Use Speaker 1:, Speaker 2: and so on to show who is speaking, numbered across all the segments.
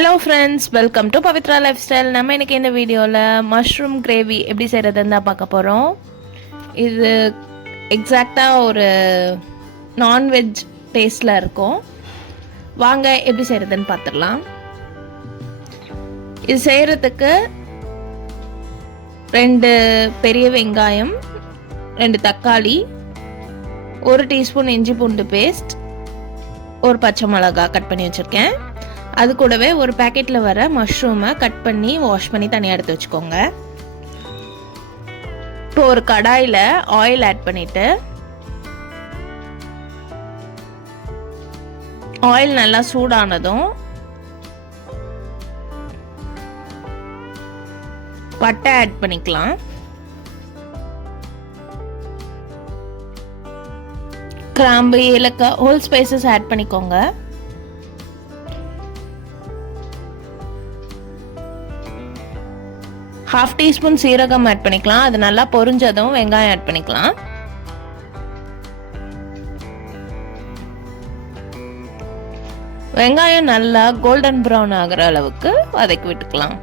Speaker 1: Hello friends welcome to Pavithra lifestyle நம்ம இன்றைக்கி இந்த வீடியோவில் மஷ்ரூம் கிரேவி எப்படி செய்கிறதுன்னு தான் பார்க்க போகிறோம் இது எக்ஸாக்டாக ஒரு நான்வெஜ் டேஸ்டில் இருக்கும். வாங்க எப்படி செய்கிறதுன்னு பார்த்துடலாம். இது செய்கிறதுக்கு ரெண்டு பெரிய வெங்காயம் ரெண்டு தக்காளி ஒரு டீஸ்பூன் இஞ்சி பூண்டு பேஸ்ட் ஒரு பச்சை மிளகா கட் பண்ணி வச்சுருக்கேன். அது கூடவே ஒரு பேக்கெட்டில் வர மஷ்ரூமை கட் பண்ணி வாஷ் பண்ணி தனியாக எடுத்து வச்சுக்கோங்க. இப்போ ஒரு கடாயில் ஆயில் ஆட் பண்ணிவிட்டு ஆயில் நல்லா சூடானதும் பட்டை ஆட் பண்ணிக்கலாம். கிராம்பு ஏலக்காய் ஹோல் ஸ்பைசஸ் ஆட் பண்ணிக்கோங்க. ஹாஃப் டீஸ்பூன் சீரகம் ஆட் பண்ணிக்கலாம். அது நல்லா பொரிஞ்சதும் வெங்காயம் ஆட் பண்ணிக்கலாம். வெங்காயம் நல்லா கோல்டன் ப்ரௌன் ஆகிற அளவுக்கு வதக்கி விட்டுக்கலாம்.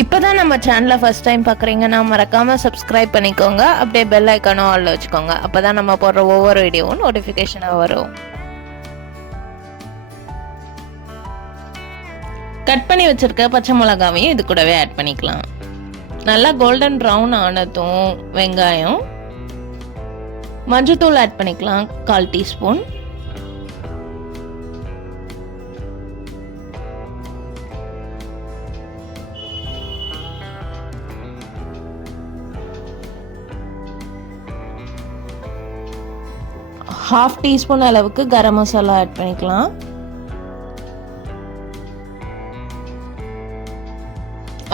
Speaker 1: இப்போ தான் நம்ம சேனலை ஃபஸ்ட் டைம் பார்க்குறீங்கன்னா மறக்காமல் சப்ஸ்கிரைப் பண்ணிக்கோங்க. அப்படியே பெல் ஐக்கானும் ஆளில் வச்சுக்கோங்க. அப்போ தான் நம்ம போடுற ஒவ்வொரு வீடியோவும் நோட்டிஃபிகேஷனாக வரும். கட் பண்ணி வச்சுருக்க பச்சை மிளகாவையும் இது கூடவே ஆட் பண்ணிக்கலாம். நல்லா கோல்டன் ப்ரௌன் ஆனதும் வெங்காயம். மஞ்சத்தூள் ஆட் பண்ணிக்கலாம். கால் டீஸ்பூன் ஹாஃப் டீஸ்பூன் அளவுக்கு கரம் மசாலா ஆட் பண்ணிக்கலாம்.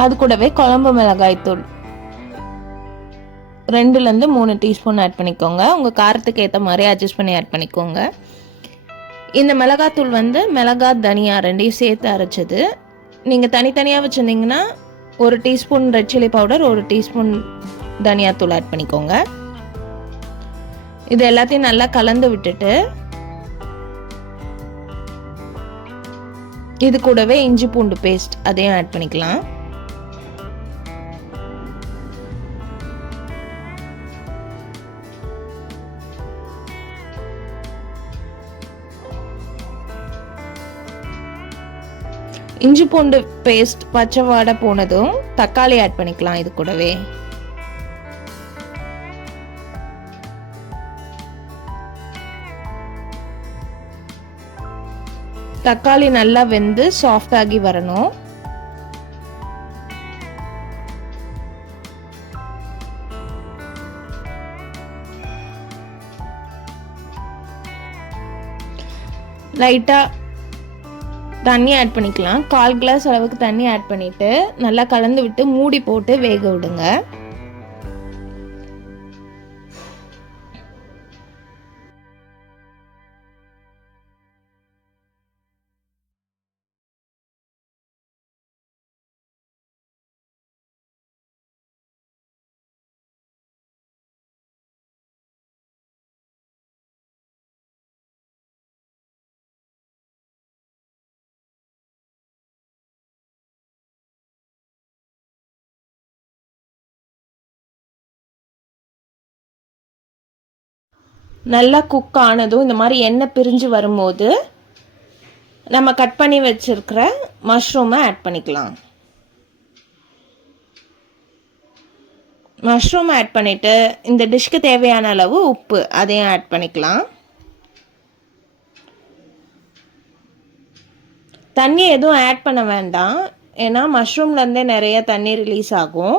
Speaker 1: அது கூடவே குழம்பு மிளகாய் தூள். ரெண்டுலேருந்து மூணு டீஸ்பூன் ஆட் பண்ணிக்கோங்க. உங்கள் காரத்துக்கு ஏற்ற மாதிரி அட்ஜஸ்ட் பண்ணி ஆட் பண்ணிக்கோங்க. இந்த மிளகாத்தூள் வந்து மிளகா தனியா ரெண்டையும் சேர்த்து அரைச்சது. நீங்கள் தனித்தனியாக வச்சுருந்தீங்கன்னா ஒரு டீஸ்பூன் ரெட் சில்லி பவுடர் ஒரு டீஸ்பூன் தனியாத்தூள் ஆட் பண்ணிக்கோங்க. இது எல்லாத்தையும் நல்லா கலந்து விட்டுட்டு இது கூடவே இஞ்சி பூண்டு பேஸ்ட் அதையும் ஆட் பண்ணிக்கலாம். இஞ்சி பூண்டு பேஸ்ட் பச்சை வாடை போனதும் தக்காளி ஆட் பண்ணிக்கலாம் இது கூடவே. தக்காளி நல்லா வெந்து சாஃப்ட் ஆகி வரணும். லைட்டாக தண்ணி ஆட் பண்ணிக்கலாம். கால் கிளாஸ் அளவுக்கு தண்ணி ஆட் பண்ணிவிட்டு நல்லா கலந்து விட்டு மூடி போட்டு வேக விடுங்க. நல்லா குக் ஆனதும் இந்த மாதிரி எண்ணெய் பிரிஞ்சு வரும்போது நம்ம கட் பண்ணி வச்சுருக்கிற மஷ்ரூமை ஆட் பண்ணிக்கலாம். மஷ்ரூம் ஆட் பண்ணிவிட்டு இந்த டிஷ்க்கு தேவையான அளவு உப்பு அதையும் ஆட் பண்ணிக்கலாம். தண்ணி எதுவும் ஆட் பண்ண வேண்டாம். ஏன்னா மஷ்ரூம்லேருந்தே நிறைய தண்ணி ரிலீஸ் ஆகும்.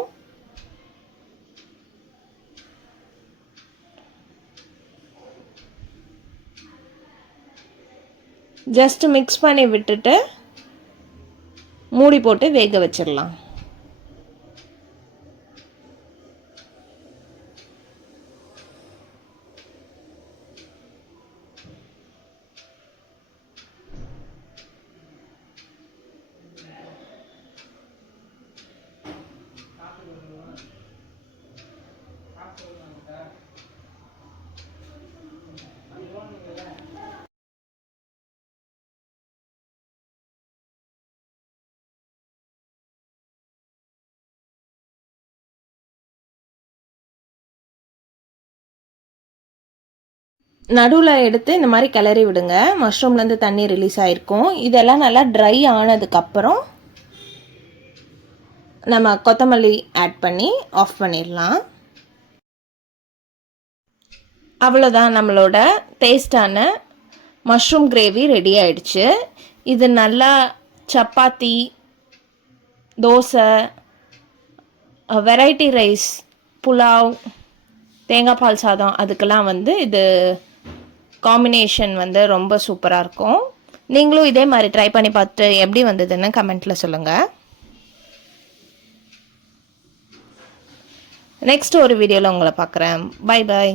Speaker 1: ஜஸ்ட்டு மிக்ஸ் பண்ணி விட்டுட்டு மூடி போட்டு வேக வச்சிடலாம் நடுவில் எடுத்து இந்த மாதிரி கிளறி விடுங்க. மஷ்ரூம்லேருந்து தண்ணி ரிலீஸ் ஆகிருக்கும் இதெல்லாம் நல்லா ட்ரை ஆனதுக்கப்புறம் நம்ம கொத்தமல்லி ஆட் பண்ணி ஆஃப் பண்ணிடலாம். அவ்வளோதான் நம்மளோட டேஸ்டான மஷ்ரூம் கிரேவி ரெடி ஆயிடுச்சு. இது நல்லா சப்பாத்தி தோசை வெரைட்டி ரைஸ் புலாவ் தேங்காய் பால் சாதம் அதுக்கெல்லாம் வந்து இது காம்பினேஷன் வந்து ரொம்ப சூப்பராக இருக்கும். நீங்களும் இதே மாதிரி ட்ரை பண்ணி பார்த்து எப்படி வந்ததுன்னு கமெண்ட்டில் சொல்லுங்கள் நெக்ஸ்ட் ஒரு வீடியோவில் உங்களை பார்க்குறேன். Bye bye